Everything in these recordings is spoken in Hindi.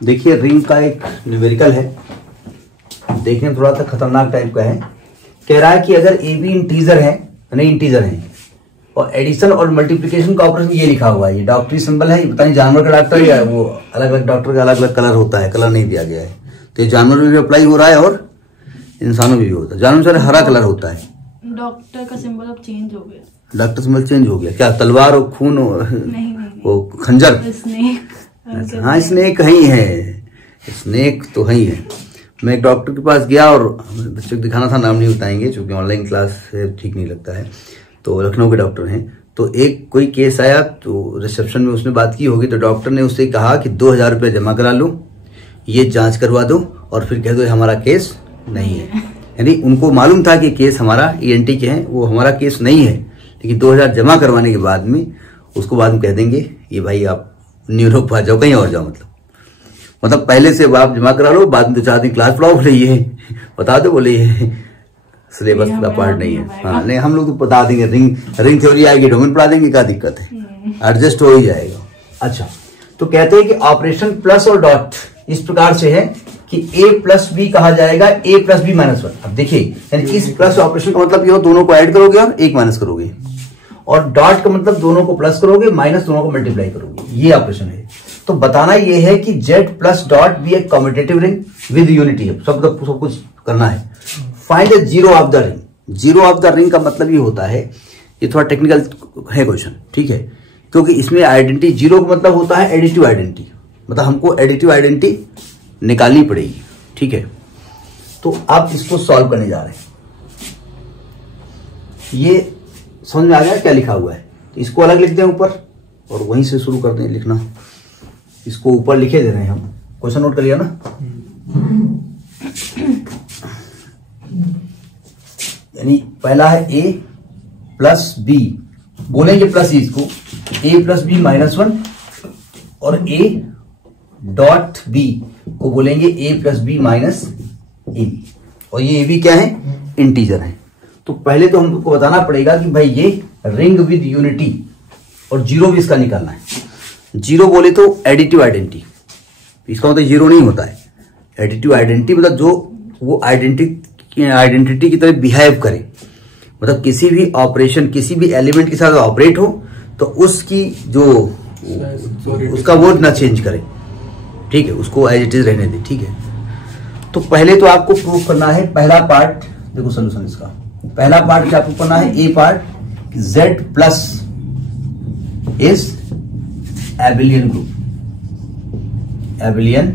देखिए रिंग का एक न्यूमेरिकल है, देखने में थोड़ा सा खतरनाक टाइप का है। कह रहा है कि अगर ए बी इंटीजर है, नहीं इंटीजर है, और एडिशन और मल्टीप्लिकेशन का ऑपरेशन ये लिखा हुआ है, ये डॉक्टरी सिंबल है, ये पता नहीं जानवर का डॉक्टर या वो अलग अलग डॉक्टर का अलग अलग कलर होता है, कलर नहीं दिया गया है। तो ये जानवर में भी अप्लाई हो रहा है और इंसानों में भी होता है। जानवर में हरा कलर होता है। डॉक्टर का सिंबल अब चेंज हो गया। डॉक्टर सिंबल चेंज हो गया क्या? तलवार और खून नहीं। वो खंजर, स्नेक। हाँ स्नेक ही है, स्नेक तो ही है। मैं एक डॉक्टर के पास गया और बच्चों को दिखाना था, नाम नहीं बताएंगे क्योंकि ऑनलाइन क्लास से ठीक नहीं लगता है। तो लखनऊ के डॉक्टर हैं। तो एक कोई केस आया तो रिसेप्शन में उसने बात की होगी, तो डॉक्टर ने उससे कहा कि 2000 रुपये जमा करा लो, ये जांच करवा दो और फिर कह दो हमारा केस नहीं है। यानी उनको मालूम था कि केस हमारा ENT के हैं, वो हमारा केस नहीं है, लेकिन 2000 जमा करवाने के बाद में उसको बाद में कह देंगे ये भाई आप न्यूरो पा जाओ, कहीं और जाओ। मतलब पहले से आप जमा करा लो, बाद में 2-4 दिन क्लास पढ़ाओ, बोले ये बता दो, बोले ये सिलेबस का पार्ट नहीं है। हाँ नहीं, हम लोग तो बता देंगे, रिंग थ्योरी आएगी, डोमेन पढ़ा देंगे, क्या दिक्कत है, एडजस्ट हो ही जाएगा। अच्छा, तो कहते हैं कि ऑपरेशन प्लस और डॉट इस प्रकार से है कि a प्लस बी कहा जाएगा a प्लस बी माइनस 1। अब देखिए यानी इस प्लस ऑपरेशन का मतलब ये हो, दोनों को ऐड करोगे और एक माइनस करोगे, और डॉट का मतलब दोनों को प्लस करोगे माइनस दोनों को मल्टीप्लाई करोगे, ये ऑपरेशन है। तो बताना ये है कि z प्लस डॉट भी एक कम्यूटेटिव रिंग विद यूनिटी है, सब कुछ करना है। Find the zero of the ring. Zero of the ring का मतलब ये होता है, ये थोड़ा टेक्निकल है क्वेश्चन, ठीक है, क्योंकि इसमें आइडेंटिटी, जीरो का मतलब होता है एडिटिव आइडेंटिटी, मतलब हमको एडिटिव आइडेंटिटी निकालनी पड़ेगी, ठीक है। तो आप इसको सॉल्व करने जा रहे हैं, ये समझ में आ गया क्या लिखा हुआ है। तो इसको अलग लिख दें ऊपर और वहीं से शुरू कर दें लिखना। इसको ऊपर लिखे दे रहे हैं हम, क्वेश्चन नोट कर लिया ना। यानी पहला है a प्लस बी, बोलेंगे प्लस इसको a प्लस बी माइनस 1, और a डॉट बी को बोलेंगे a प्लस बी माइनस ए, और ये भी क्या है, इंटीजर है। तो पहले तो हमको बताना पड़ेगा कि भाई ये रिंग विद यूनिटी, और जीरो भी इसका निकालना है। जीरो बोले तो एडिटिव आइडेंटिटी, इसका मतलब जीरो नहीं होता है। एडिटिव आइडेंटिटी मतलब जो वो आइडेंटिटी की तरह बिहेव करे, मतलब किसी भी ऑपरेशन किसी भी एलिमेंट के साथ ऑपरेट हो तो उसकी जो उसका वो ना चेंज करे, ठीक है, उसको एज इट इज रहने दे, ठीक है। तो पहले तो आपको प्रूव करना है, पहला पार्ट देखो सोल्यूशन इसका, पहला पार्ट क्या प्रूव करना है, A part z plus is abelian group, abelian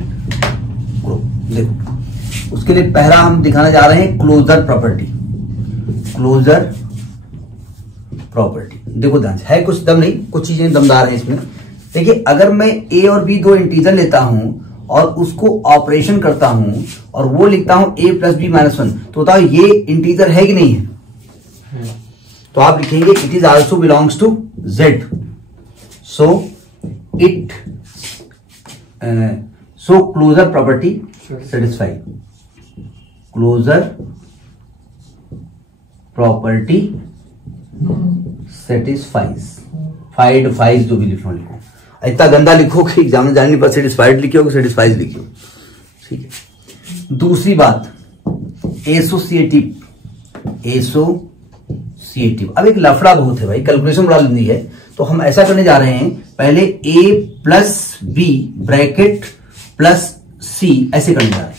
group. देखो उसके लिए पहला हम दिखाने जा रहे हैं क्लोजर प्रॉपर्टी, क्लोजर प्रॉपर्टी। देखो ध्यान से, है कुछ दम नहीं, कुछ चीजें दमदार हैं इसमें। देखिए अगर मैं a और b दो इंटीजर लेता हूं और उसको ऑपरेशन करता हूं और वो लिखता हूं a प्लस बी माइनस 1, तो बताओ ये इंटीजर है कि नहीं है? तो आप लिखेंगे it is also belongs to z, so it so closure property satisfied, closure property satisfies, फाइड जो भी लिखो लिखो, इतना गंदा लिखो कि एग्जाम में जाने पर सेटिस्फाइड लिखियो कि सेटिस्फाइज लिखियो, ठीक है। दूसरी बात एसोसिएटिव, एसोसिएटिव। अब एक लफड़ा बहुत है भाई, कैलकुलेशन बड़ा लंबी है, तो हम ऐसा करने जा रहे हैं, पहले a plus B bracket plus c ऐसे करने जा रहे हैं,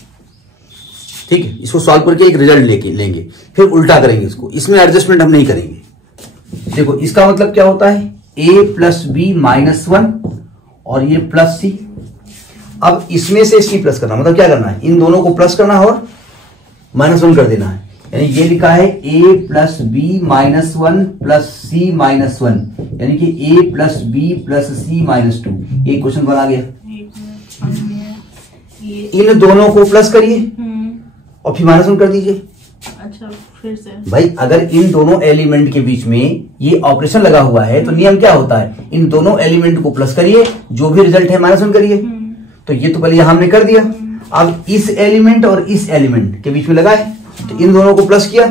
ठीक है। इसको सॉल्व करके एक रिजल्ट लेंगे, फिर उल्टा करेंगे इसको, इसमें एडजस्टमेंट हम नहीं करेंगे। देखो इसका मतलब क्या होता है, a प्लस बी माइनस 1 और ये प्लस c। अब इसमें से c प्लस करना, मतलब क्या करना है, इन दोनों को प्लस करना है और माइनस 1 कर देना है। यानी ये लिखा है a plus B minus 1 plus C minus 1, यानी कि a plus B plus C minus 2। ये क्वेश्चन बना गया। इन दोनों को प्लस करिए और फिर माइनस 1 कर दीजिए। अच्छा फिर से भाई अगर इन दोनों एलिमेंट के बीच में ये ऑपरेशन लगा हुआ है तो नियम क्या होता है, इन दोनों एलिमेंट को प्लस करिए, जो भी रिजल्ट है माइनस 1 करिए। तो ये तो पहले हमने कर दिया। अब इस एलिमेंट और इस एलिमेंट के बीच में लगाए, तो इन दोनों को प्लस किया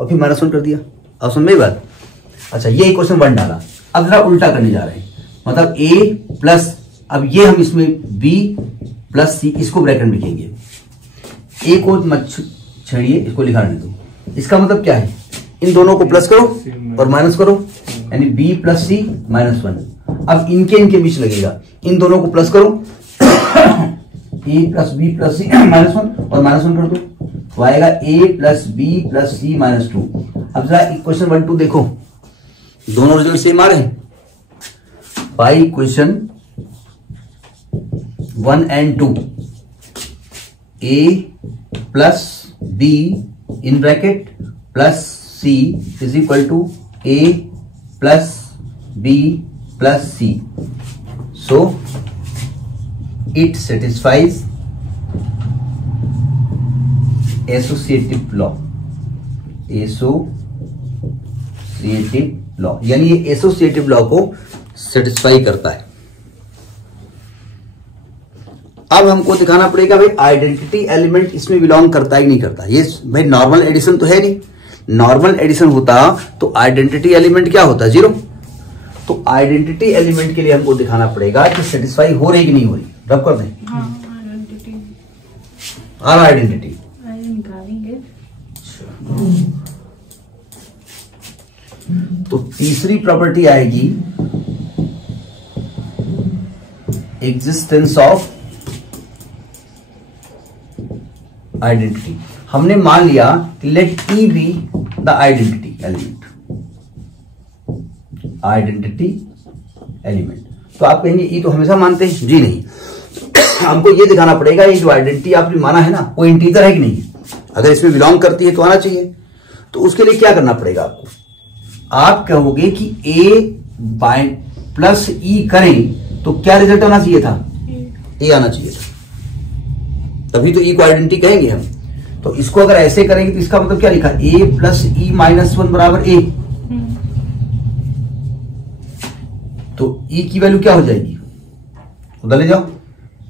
और फिर माइनस 1 कर दिया। अब समझ में बात। अच्छा ये क्वेश्चन 1 डाला, अब जरा उल्टा करने जा रहे हैं, मतलब a प्लस, अब ये हम इसमें b प्लस सी, इसको ब्रैकेट में लिखेंगे। ए को मत छेड़िए, इसको लिखा रहने दो। इसका मतलब क्या है, इन दोनों को प्लस करो और माइनस करो, यानी बी प्लस सी माइनस 1। अब इनके बीच लगेगा, इन दोनों को प्लस करो, ए प्लस बी प्लस सी माइनस 1 और माइनस 1 कर दो, तो आएगा A plus B plus C minus 2। अब जरा इक्वेशन 1 2 देखो, दोनों रिजल्ट सेम आ रहे हैं। By equation 1 and 2, A plus B in bracket plus C is equal to A plus B plus C. So it satisfies associative law, associative law, यानी ये एसोसिएटिव लॉ को सेटिस्फाई करता है। अब हमको दिखाना पड़ेगा भाई आइडेंटिटी एलिमेंट इसमें बिलोंग करता है कि नहीं करता। ये भाई नॉर्मल एडिशन तो है नहीं, नॉर्मल एडिशन होता तो आइडेंटिटी एलिमेंट क्या होता, 0। तो आइडेंटिटी एलिमेंट के लिए हमको दिखाना पड़ेगा कि सेटिस्फाई हो रही कि नहीं हो रही। रब कर दें, आइडेंटिटी और आइडेंटिटी निकालेंगे। तो तीसरी प्रॉपर्टी आएगी एग्जिस्टेंस ऑफ आइडेंटिटी। हमने मान लिया कि let e be the identity element, identity element. तो आप कहेंगे ई तो हमेशा मानते हैं, जी नहीं, हमको ये दिखाना पड़ेगा ये जो आइडेंटिटी आपने माना है ना वो इंटीजर है कि नहीं। अगर इसमें बिलोंग करती है तो आना चाहिए। तो उसके लिए क्या करना पड़ेगा आपको, आप कहोगे कि ए बाय प्लस ई करें तो क्या रिजल्ट आना चाहिए था, ए आना चाहिए था, तभी तो ई को आइडेंटिटी कहेंगे हम। तो इसको अगर ऐसे करेंगे तो इसका मतलब क्या लिखा, ए प्लस ई माइनस 1 बराबर ए। तो ई की वैल्यू क्या हो जाएगी, उधर ले जाओ,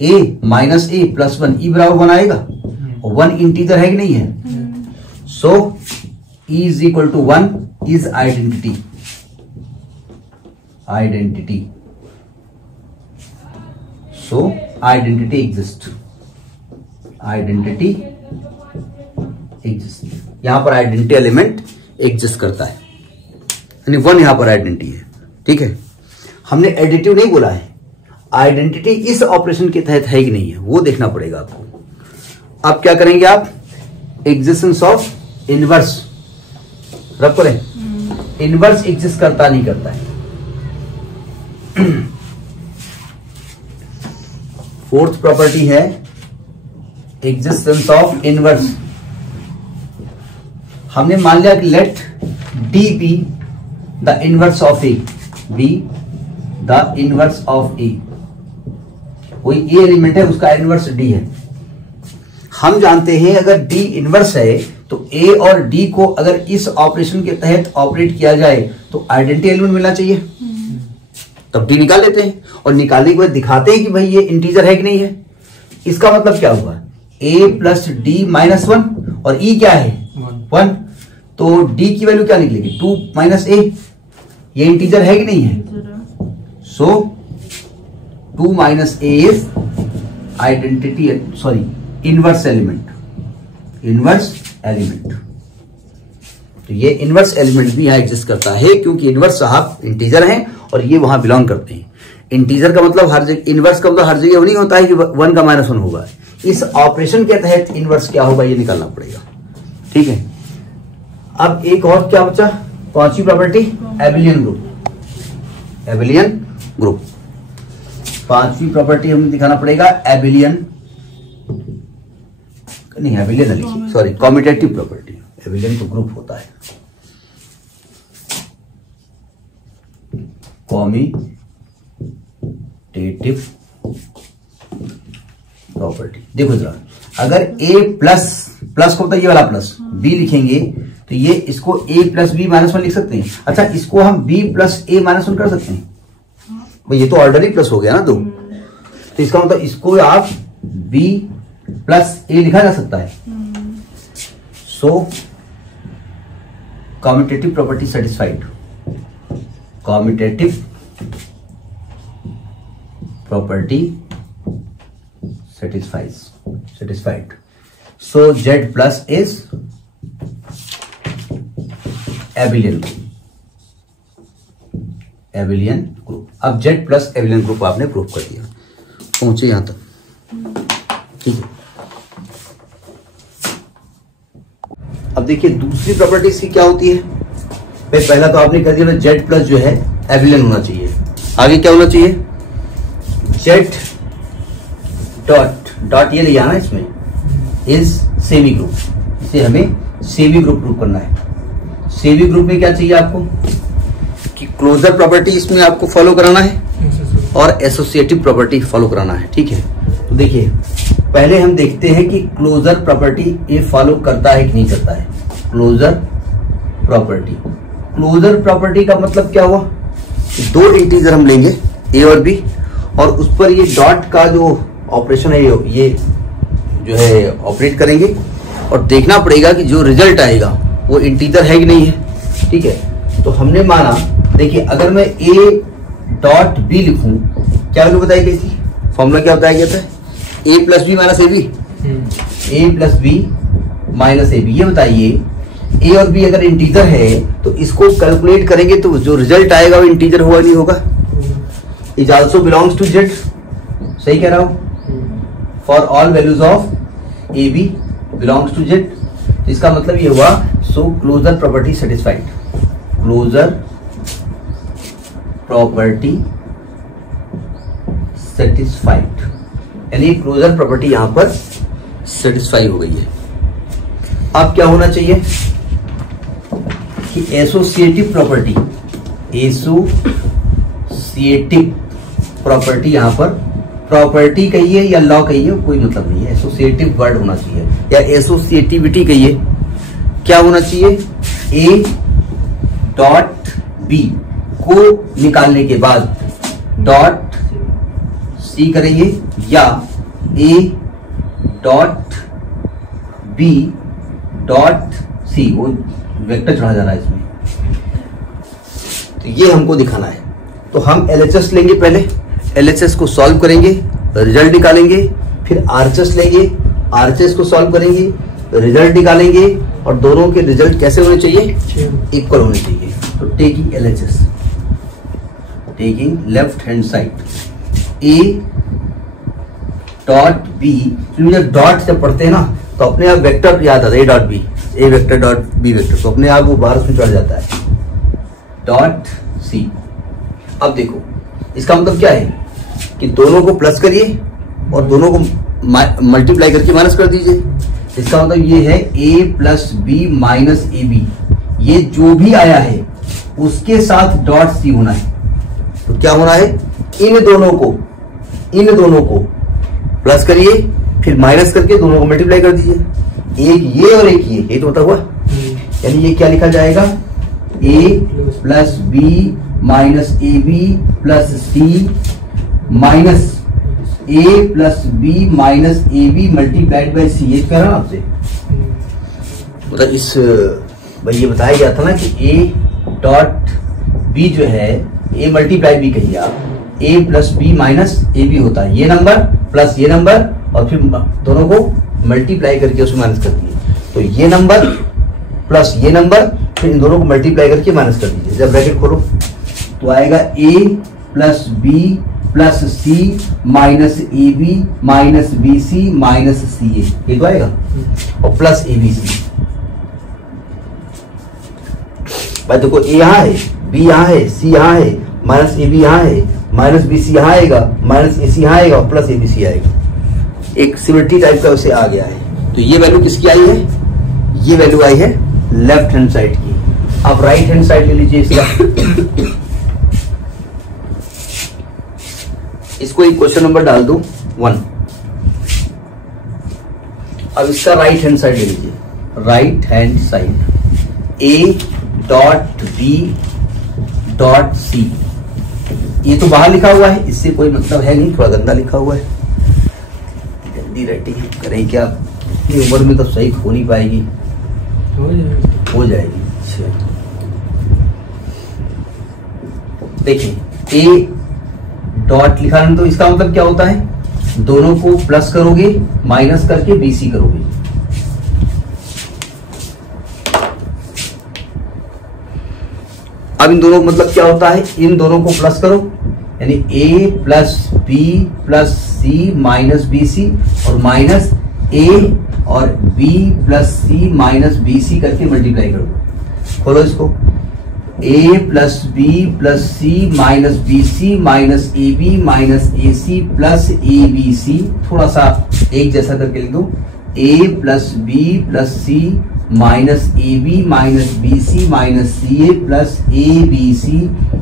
ए माइनस ए प्लस 1, ई बराबर 1 आएगा, और 1 इंटीजर है कि नहीं है। So e is equal to 1 is identity, identity. So identity exist, identity exist. यहां पर आइडेंटिटी एलिमेंट एग्जिस्ट करता है, यानी 1 यहां पर आइडेंटिटी है। ठीक है, हमने एडिटिव नहीं बोला है, आइडेंटिटी इस ऑपरेशन के तहत है कि नहीं है वो देखना पड़ेगा आपको। अब क्या करेंगे आप, एग्जिस्टेंस ऑफ इनवर्स रख करें, इनवर्स एग्जिस्ट करता नहीं करता है। फोर्थ प्रॉपर्टी है एग्जिस्टेंस ऑफ इनवर्स। हमने मान लिया कि let D be the inverse of A, B the inverse of A. कोई ए एलिमेंट है उसका इनवर्स डी है। हम जानते हैं अगर डी इनवर्स है तो ए और डी को अगर इस ऑपरेशन के तहत ऑपरेट किया जाए तो आइडेंटिटी एलिमेंट मिलना चाहिए, तब डी निकाल लेते हैं और निकालने के बाद दिखाते हैं कि भाई ये इंटीजर है कि नहीं है। इसका मतलब क्या हुआ, ए प्लस डी माइनस 1 और ई क्या है 1, तो डी की वैल्यू क्या निकलेगी 2 माइनस ए, ये इंटीजर है कि नहीं है। सो 2 minus A is identity, sorry inverse element, inverse element. तो ये इनवर्स एलिमेंट भी यहां एग्जिस्ट करता है क्योंकि इनवर्स साहब इंटीजर हैं और ये वहां बिलोंग करते हैं। इंटीजर का मतलब हर जगह, इनवर्स का मतलब हर जगह वो नहीं होता है कि 1 का माइनस 1 होगा। इस ऑपरेशन के तहत इनवर्स क्या होगा ये निकालना पड़ेगा। ठीक है, अब एक और क्या बचा, पांचवी प्रॉपर्टी एबिलियन ग्रुप, एबिलियन ग्रुप। पांचवी प्रॉपर्टी हमें दिखाना पड़ेगा एबिलियन, नहीं एबिलियन है लिखिए, सॉरी कॉम्यूटेटिव प्रॉपर्टी। एबिलियन तो ग्रुप होता है, कॉम्यूटेटिव प्रॉपर्टी। देखो जरा, अगर a प्लस प्लस को होता है ये वाला प्लस b लिखेंगे तो ये इसको a प्लस बी माइनस 1 लिख सकते हैं। अच्छा, इसको हम b प्लस ए माइनस 1 कर सकते हैं, भाई ये तो ऑर्डर ही प्लस हो गया ना 2, तो इसका मतलब इसको आप b प्लस ए लिखा जा सकता है। So commutative property satisfied, commutative property satisfied. So Z plus is abelian group. अब Z प्लस abelian ग्रुप आपने प्रूव कर दिया. पहुंचे यहां तक, ठीक है. अब देखिए दूसरी प्रॉपर्टीज की क्या होती है. पहला तो आपने कर दिया Z प्लस जो है abelian होना चाहिए. आगे क्या होना चाहिए, Z डॉट ये लिया ना इसमें इज सेमी ग्रुप. इसे हमें सेमी ग्रुप प्रूव करना है. सेमी ग्रुप में क्या चाहिए आपको कि क्लोजर प्रॉपर्टी इसमें आपको फॉलो कराना है और एसोसिएटिव प्रॉपर्टी फॉलो कराना है. ठीक है, तो देखिए पहले हम देखते हैं कि क्लोजर प्रॉपर्टी ये फॉलो करता है कि नहीं करता है. क्लोजर प्रॉपर्टी का मतलब क्या हुआ, दो इंटीजर हम लेंगे ए और बी और उस पर ये डॉट का जो ऑपरेशन है ये जो है ऑपरेट करेंगे और देखना पड़ेगा कि जो रिजल्ट आएगा वो इंटीजर है कि नहीं है. ठीक है, तो हमने माना, देखिए अगर मैं ए डॉट बी लिखूं, क्या वैल्यू बताई गई थी, फॉर्मूला क्या बताया गया था, A plus B minus A B. A plus B minus A B, ये बताइए ए और बी अगर इंटीजर है तो इसको कैलकुलेट करेंगे तो जो रिजल्ट आएगा वो इंटीजर होगा नहीं होगा. Is also belongs to Z, सही कह रहा हूं, for all values of A B belongs to Z. इसका मतलब ये हुआ so closure property satisfied. Closure property satisfied, यानी क्लोजर प्रॉपर्टी यहां पर सेटिस्फाई हो गई है. अब क्या होना चाहिए कि एसोसिएटिव प्रॉपर्टी यहां पर प्रॉपर्टी कहिए या लॉ कहिए कोई मतलब नहीं है, एसोसिएटिव वर्ड होना चाहिए या एसोसिएटिविटी कहिए. क्या होना चाहिए, ए डॉट बी को निकालने के बाद डॉट सी करेंगे या a dot b dot c, वो वेक्टर चढ़ा जा रहा है इसमें, तो ये हमको दिखाना है. तो हम एलएचएस लेंगे, पहले एलएचएस को सॉल्व करेंगे, रिजल्ट निकालेंगे, फिर आरएचएस लेंगे, आरएचएस को सॉल्व करेंगे, रिजल्ट निकालेंगे और दोनों के रिजल्ट कैसे होने चाहिए, इक्वल होने चाहिए. तो taking LHS, taking left hand side a dot b, जब डॉट से पढ़ते हैं ना तो अपने आप वेक्टर याद आता है, a dot b, a vector dot b vector, तो अपने आप वो बाहर उसमें चढ़ जाता है, डॉट सी. अब देखो इसका मतलब क्या है कि दोनों को प्लस करिए और दोनों को मल्टीप्लाई करके माइनस कर दीजिए. इसका मतलब ये है A plus B minus A B, ये जो भी आया है उसके साथ डॉट सी होना है. तो क्या होना है, इन दोनों को प्लस करिए फिर माइनस करके दोनों को मल्टीप्लाई कर दीजिए. एक ये और एक ये तो मतलब हुआ, यानी ये क्या लिखा जाएगा, A plus B minus A B plus C minus A plus B minus A B multiplied by C. ये कह रहा हूं आपसे, मतलब इस भाई ये बताया गया था ना कि ए डॉट बी जो है ए मल्टीप्लाई बी कहिए आप, A plus B minus A B होता है, ये नंबर प्लस ये नंबर और फिर दोनों को मल्टीप्लाई करके उसमें माइनस कर दिए. तो ये नंबर प्लस ये नंबर फिर इन दोनों को मल्टीप्लाई करके माइनस कर दीजिए. जब ब्रैकेट खोलो तो आएगा A plus B plus C minus A B minus B C minus C A, ये तो आएगा, और प्लस ए बी सी. भाई देखो ए यहाँ है, बी यहाँ है, सी यहाँ है, माइनस ए बी यहाँ है, माइनस बी सी यहाँ आएगा, माइनस ए सी यहाँ आएगा और प्लस ए बी सी आएगा. एक सिमिट्री टाइप का उसे आ गया है. तो ये वैल्यू किसकी आई है, ये वैल्यू आई है लेफ्ट हैंड साइड की. आप राइट हैंड साइड ले लीजिए इसका. इसको एक क्वेश्चन नंबर डाल दो 1. अब इसका राइट हैंड साइड ले लीजिए, right hand side a dot b dot c. ये तो बाहर लिखा हुआ है, इससे कोई मतलब है नहीं, थोड़ा गंदा लिखा हुआ है. जल्दी राइटिंग करें क्या, इतनी उम्र में तो सही हो नहीं पाएगी, हो जाएगी. देखिए ए डॉट लिखा है तो इसका मतलब क्या होता है, दोनों को प्लस करोगे, माइनस करके BC करोगे। अब इन दोनों का मतलब क्या होता है, इन दोनों को प्लस करो, यानी A plus B plus C minus BC और माइनस A और B plus C minus BC करके मल्टीप्लाई करो। खोलो इसको, A plus B plus C minus BC minus AB minus AC plus ABC, थोड़ा सा एक जैसा करके लिख दो, A plus B plus C minus AB minus BC minus CA plus ABC,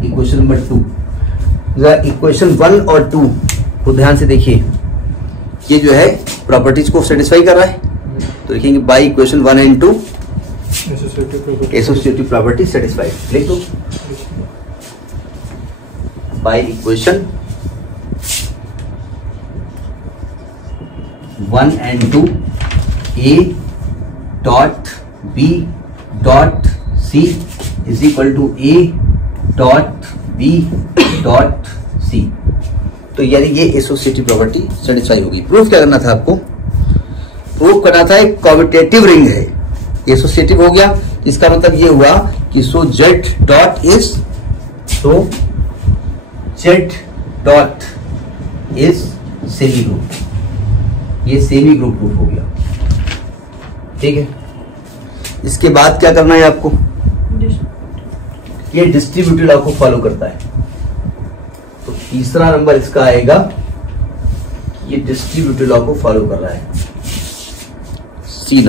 equation number 2। Equation 1 और 2 को ध्यान से देखिए, ये जो है प्रॉपर्टीज को सेटिस्फाई कर रहा है, तो लिखेंगे by equation 1 and 2 associative property satisfied. लिख दो by equation 1 and 2 A dot B dot C is equal to A dot B dot C। तो यानी ये एसोसिएटिव प्रॉपर्टी सेटिस्फाई होगी। प्रूफ क्या करना था आपको, प्रूफ करना था एक कॉम्यूटेटिव रिंग है, एसोसिएटिव हो गया, इसका मतलब ये हुआ कि सो Z dot is, so Z dot is semi group, ये सेमी ग्रुप प्रूफ हो गया। ठीक है, इसके बाद क्या करना है आपको, ये डिस्ट्रीब्यूटिव लॉ को फॉलो करता है, तो तीसरा नंबर इसका आएगा, ये डिस्ट्रीब्यूटिव लॉ को फॉलो कर रहा है। सी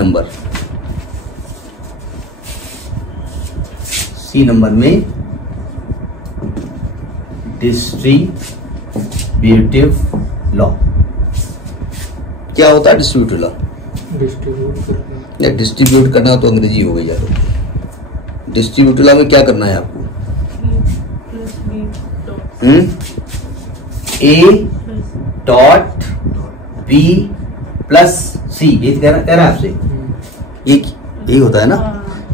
नंबर में डिस्ट्रीब्यूटिव लॉ क्या होता है, डिस्ट्रीब्यूटिव लॉ डिस्ट्रीब्यूट करना तो अंग्रेजी हो गई यार। डिस्ट्रीब्यूटिव लॉ में क्या करना है आपको, A dot B plus C, ये कह रहा है आपसे, ये यही होता है ना,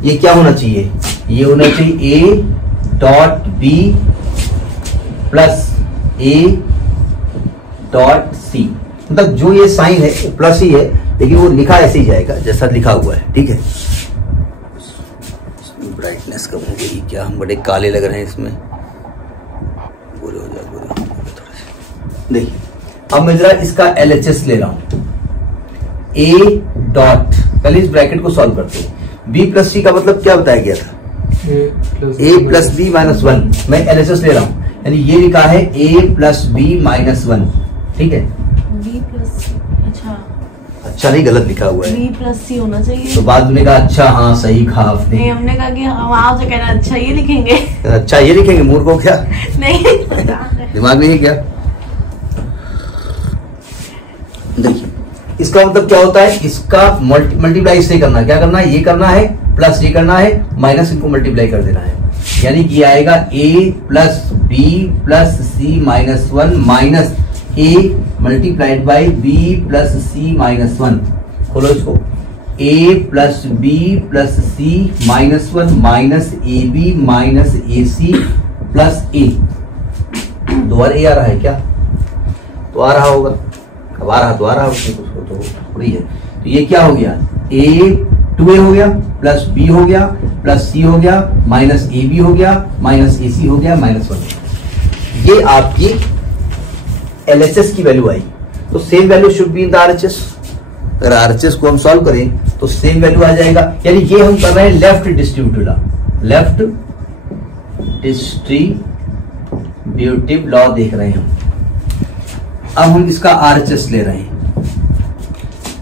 ये क्या होना चाहिए, ये होना चाहिए A dot B plus A dot C, मतलब जो ये साइन है वो प्लस ही है, लेकिन वो लिखा ऐसे ही जाएगा जैसा लिखा हुआ है। ठीक है, ब्राइटनेस कम हो गई क्या, हम बड़े काले लग रहे हैं इसमें, गोरे हो जाए थोड़े से। देखिए अब मैं जरा इसका LHS ले रहा हूं, A डॉट, पहले इस ब्रैकेट को सॉल्व करते हैं, B प्लस C का मतलब क्या बताया गया था, A प्लस B माइनस 1, मैं LHS ले रहा हूं, यानी ये लिखा है A प्लस B माइनस 1। ठीक है, B प्लस C, अच्छा नहीं गलत लिखा हुआ है, B प्लस C होना चाहिए। तो बाद में कहा अच्छा हाँ सही कहा आपने, नहीं हमने कहा कि हम आपसे कह रहे हैं अच्छा ये लिखेंगे, अच्छा ये लिखेंगे, मूर्ख हो क्या, नहीं दिमाग में ही क्या। देखिए इसका मतलब क्या होता है, इसका मल्टीप्लाई इससे करना है, क्या करना है, ये करना है प्लस ये करना है, माइनस इनको मल्टीप्लाई कर देना है, यानी कि आएगा A plus B plus C minus 1 minus A multiplied by B plus C minus 1। खोलो इसको, A plus B plus C minus 1 minus AB minus AC plus A, दोबारा A आ रहा है क्या, तो आ रहा होगा, अब आ रहा तो आ रहा, उसको तो थोड़ी है, तो ये क्या हो गया, A 2A हो गया प्लस B हो गया प्लस C हो गया माइनस AB हो गया माइनस AC हो गया माइनस 1। ये आपकी LHS की वैल्यू आई, तो same value should be in the RHS। अगर RHS को हम सॉल्व करें तो सेम वैल्यू आ जाएगा, यानी ये हम कर रहे हैं left distributive law, left distributive law देख रहे हैं हम। अब हम इसका RHS ले रहे हैं,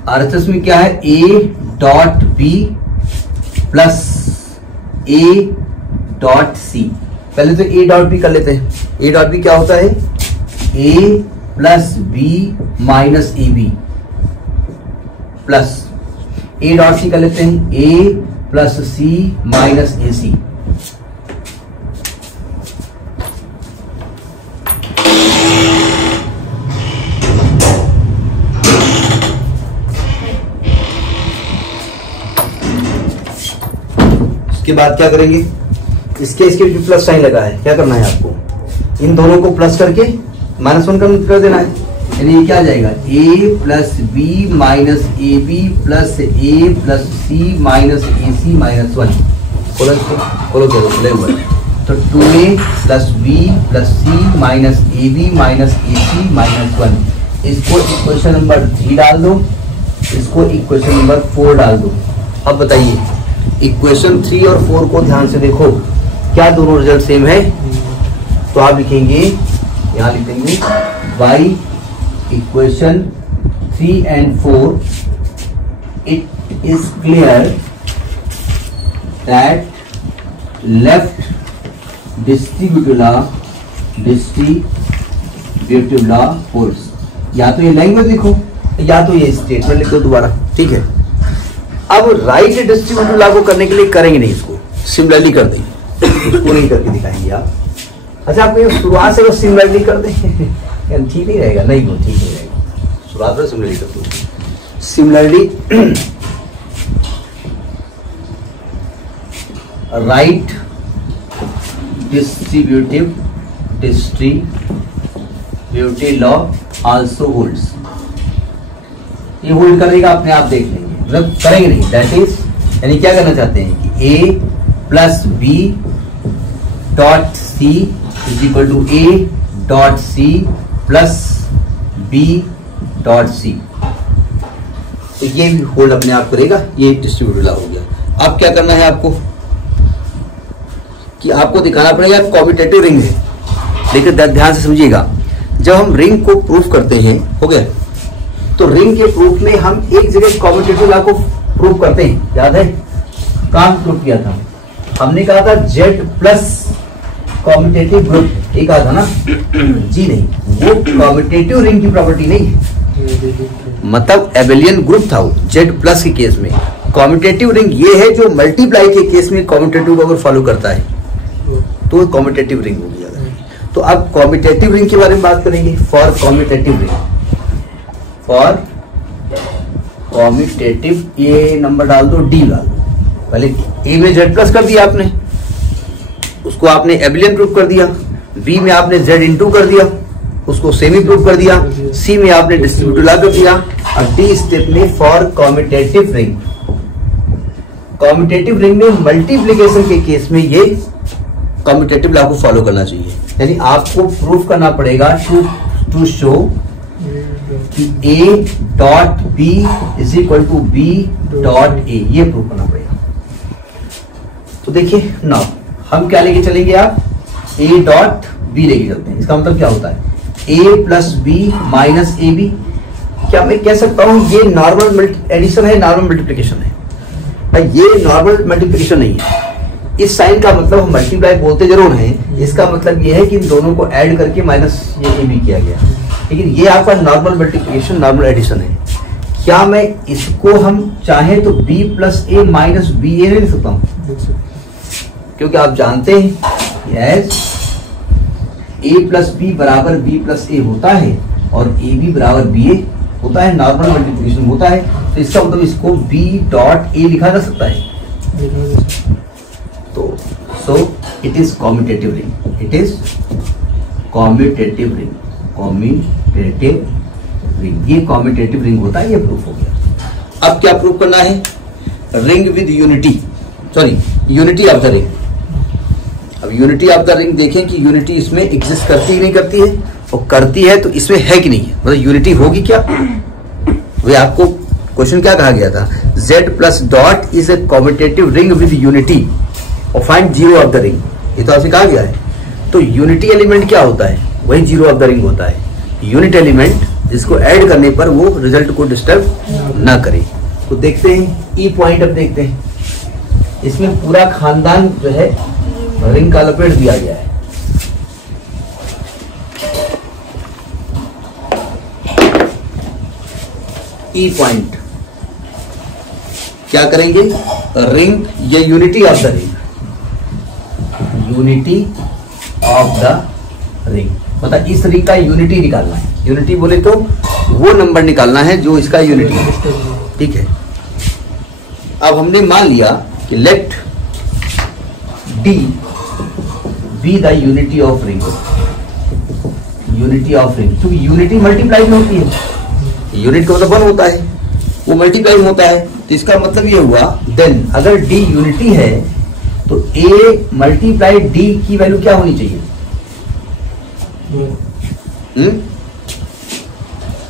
RHS में क्या है, A dot B plus A dot C। पहले तो A डॉट B कर लेते हैं, A डॉट B क्या होता है, A plus B minus AB plus A dot C कर लेते हैं, A plus C minus AC। इसके बाद क्या करेंगे, इसके भी प्लस साइन लगा है, क्या करना है आपको, इन दोनों को प्लस करके माइनस 1 कर देना है, यानी ये क्या आ जाएगा, a plus B minus A B plus a plus C minus a c minus 1। खोलो खुले हुए। तो 2a plus B plus C minus A B minus a c minus 1। इसको इक्वेशन नंबर 3 डाल दो, इसको इक्वेशन नंबर 4 डाल दो। अब बताइए इक्वेशन 3 और 4 को ध्यान से देखो, क्या दोनों रिजल्ट सेम है? तो आप लिखेंगे, यहाँ लिखेंगे y equation 3 and 4, it is clear that left distributive law holds। या तो ये लैंग्वेज लिखो या तो ये स्टेटमेंट लिखो दोबारा, ठीक है। अब राइट डिस्ट्रीब्यूटिव लॉ को करने के लिए करेंगे नहीं, इसको सिमिलरली कर देंगे, उसको नहीं करके दिखाएंगे आप। अच्छा आप शुरुआत से वो सिमिलरली कर दें ठीक नहीं रहेगा, नहीं वो ठीक नहीं रहेगा, शुरुआत में सिमिलरली कर दो। Similarly right distributive law also holds. ये होल्ड करेगा, अपने आप देख लेंगे, मतलब करेंगे नहीं। दैट इज यानी क्या करना चाहते हैं कि a plus b dot c is equal to a dot c plus b dot c. तो ये भी होल्ड अपने आप करेगा, ये डिस्ट्रीब्यूटिव लॉ हो गया। अब क्या करना है आपको कि आपको दिखाना पड़ेगा कॉम्यूटेटिव रिंग है। लेकिन ध्यान से समझिएगा, जब हम रिंग को प्रूफ करते हैं, हो गया, तो रिंग के प्रूफ में हम एक जगह कॉम्यूटेटिव लॉ को प्रूफ करते हैं, याद है कहां प्रूफ किया था? हमने कहा था Z प्लस कॉम्यूटेटिव ग्रुप, ये कहा था ना जी नहीं, वो कॉम्यूटेटिव रिंग की प्रॉपर्टी नहीं है, मतलब एबेलियन ग्रुप था वो Z प्लस के केस में। कॉम्यूटेटिव रिंग ये है जो मल्टीप्लाई के केस में कॉम्यूटेटिव अगर फॉलो करता है तो कॉम्यूटेटिव रिंग होगी। तो अब कॉम्यूटेटिव रिंग के बारे में बात करेंगे। For commutative ring, for commutative, ये नंबर डाल दो, डी डाल दो। पहले ए में Z प्लस कर दिया आपने, उसको आपने एबेलियन प्रूफ कर दिया, बी में आपने Z इंटू कर दिया, उसको सेमी प्रूफ कर दिया, सी में आपने डिस्ट्रीब्यूटिव लॉ कर दिया, और डी स्टेप में for commutative ring. Commutative ring में मल्टीप्लीकेशन के केस में ये कॉम्यूटेटिव लॉ को फॉलो करना चाहिए। यानी आपको प्रूफ करना पड़ेगा टू शो कि a dot b is equal to b dot a, ये प्रूफ करना पड़ेगा। तो देखिए नाउ हम क्या लेके चलेंगे, आप a डॉट b लेके चलते हैं। इसका मतलब क्या होता है, a plus B minus A b. क्या मैं कह सकता हूं ये नॉर्मल एडिशन है, नॉर्मल मल्टीप्लिकेशन है? ये नॉर्मल मल्टीप्लिकेशन नहीं है। इस साइन का मतलब हम मल्टीप्लाई बोलते जरूर हैं, इसका मतलब ये है कि इन दोनों को ऐड करके माइनस ये ए बी किया गया, लेकिन ये आपका नॉर्मल मल्टीप्लिकेशन, नॉर्मल एडिशन है। क्या मैं इसको हम चाहें तो b प्लस ए माइनस बी ए नहीं लिख सकता हूं? क्योंकि आप जानते हैं यस a प्लस बी बराबर b प्लस ए होता है और ए बी बराबर बी ए होता है, नॉर्मल मल्टीप्लिकेशन होता है। तो इसका मतलब इसको b डॉट ए लिखा जा सकता है। तो so it is commutative ring, it is commutative ring, commutative ring, ये कॉम्यूटेटिव रिंग होता है, ये प्रूफ हो गया। अब क्या प्रूफ करना है, ring with unity, sorry unity of the ring. अब यूनिटी ऑफ द रिंग देखें कि यूनिटी इसमें एग्जिस्ट करती ही नहीं करती है, और करती है तो इसमें है कि नहीं है, मतलब यूनिटी होगी क्या? वे आपको क्वेश्चन क्या कहा गया था, Z plus dot is a commutative ring with unity और find zero of the ring, ये तो आपसे कहा गया है। तो यूनिटी एलिमेंट क्या होता है, वही जीरो ऑफ द रिंग होता है। यूनिट एलिमेंट जिसको ऐड करने पर वो रिजल्ट को डिस्टर्ब ना करे। तो देखते हैं ई पॉइंट, अब देखते हैं इसमें पूरा खानदान जो है रिंग का लपेट दिया गया है। ई पॉइंट क्या करेंगे, रिंग, ये unity of the ring, unity of the ring, मतलब इस रिंग का यूनिटी निकालना है। यूनिटी बोले तो वो नंबर निकालना है जो इसका यूनिटी है, ठीक है। अब हमने मान लिया कि let D be the unity of ring, unity of ring, क्योंकि यूनिटी मल्टीप्लाई में होती है, यूनिट का मतलब 1 होता है, वो मल्टीप्लाई में होता है। तो इसका मतलब ये हुआ देन अगर डी यूनिटी है तो ए मल्टीप्लाई डी की वैल्यू क्या होनी चाहिए?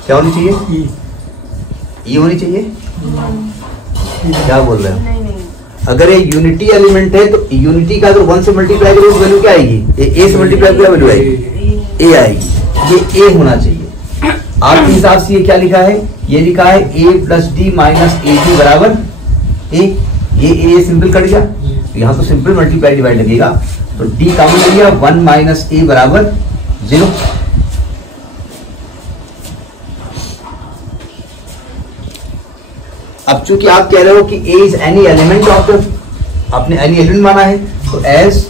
क्या होनी चाहिए? ये होनी चाहिए। क्या बोल रहे हैं? नहीं नहीं, अगर ये यूनिटी एलिमेंट है तो यूनिटी का अगर 1 से मल्टीप्लाई करो तो वैल्यू क्या आएगी? ए से मल्टीप्लाई क्या वैल्यू आएगी? ए आएगी। ये ए होना चाहिए। आपके हिसाब से ये क्या लिखा है? ये लिखा है A plus D minus A D बराबर ए। ये सिंपल कट गया, यहाँ तो सिंपल मल्टीप्लाई डिवाइड लगेगा, तो डी कॉमन ले लिया, 1 माइनस ए बराबर 0। अब चूंकि आप कह रहे हो कि A is any element of the, आपने एनी एलिमेंट माना है, तो एज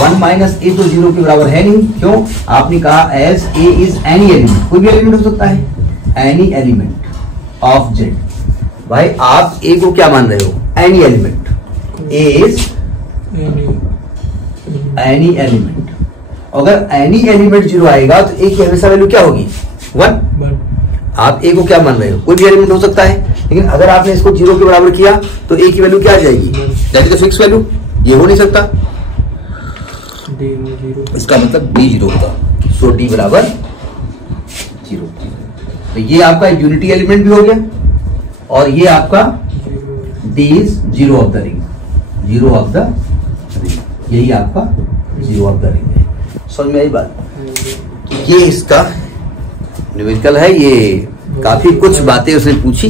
1 माइनस ए तो 0 के बराबर है नहीं। क्यों? आपने कहा as a is any element, कोई भी एलिमेंट हो सकता है, एनी एलिमेंट ऑफ जेड। भाई आप ए को क्या मान रहे हो? Any element, A is any element. अगर एनी एलिमेंट 0 आएगा तो ए की हमेशा वैल्यू क्या होगी? 1। आप ए को क्या मान रहे हो? कोई भी एलिमेंट हो सकता है, लेकिन अगर आपने इसको 0 के बराबर किया तो ए की वैल्यू क्या आ जाएगी? That is the fix value, ये हो नहीं सकता। इसका मतलब डी 0 होगा, सो डी बराबर 0। तो ये आपका यूनिटी एलिमेंट भी हो गया और ये आपका D is 0 of the ring, 0 of the ring, यही आपका 0 ऑफ द रिंग है। समझ में आई बात? ये इसका न्यूमेरिकल है। ये काफी कुछ बातें उसने पूछी।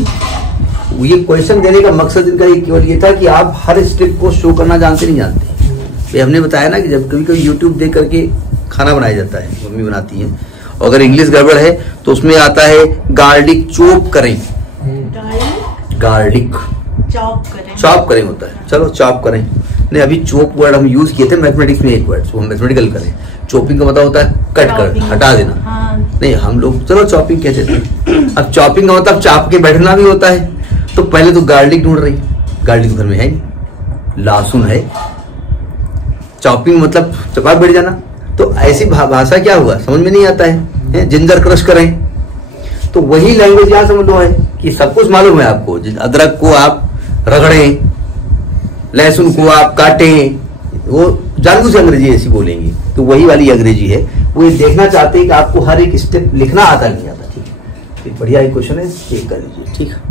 ये क्वेश्चन देने का मकसद इनका ये केवल ये था कि आप हर स्टेप को शो करना जानते नहीं जानते। तो हमने बताया ना कि जब कभी कभी यूट्यूब देख करके खाना बनाया जाता है, मम्मी बनाती है, और अगर इंग्लिश गड़बड़ है तो उसमें आता है गार्लिक चॉप करें, गार्लिक चॉप करें होता है। चलो चॉप करें, नहीं अभी चॉप वर्ड हम यूज किए थे मैथमेटिक्स में, एक वर्ड हम मैथमेटिकल करें। चॉपिंग का मतलब होता है कट कर, हटा देना। हाँ। नहीं हम लोग चलो चॉपिंग कहते थे। अब चॉपिंग का मतलब चाप के बैठना भी होता है। तो पहले तो गार्लिक ढूंढ रही, गार्लिक घर में है नहीं, लहसुन है, चॉपिंग मतलब चपा बैठ जाना। तो ऐसी भाषा क्या हुआ समझ में नहीं आता है। जिंजर क्रश करें, तो वही लैंग्वेज यहाँ समझ लो है कि सब कुछ मालूम है आपको। अदरक को आप रगड़ें, लहसुन को आप काटें, वो जानबूझ से अंग्रेजी ऐसी बोलेंगे। तो वही वाली अंग्रेजी है। वो ये देखना चाहते हैं कि आपको हर एक स्टेप लिखना आता नहीं आता। ठीक है, बढ़िया एक क्वेश्चन है, चेक कर लीजिए। ठीक है।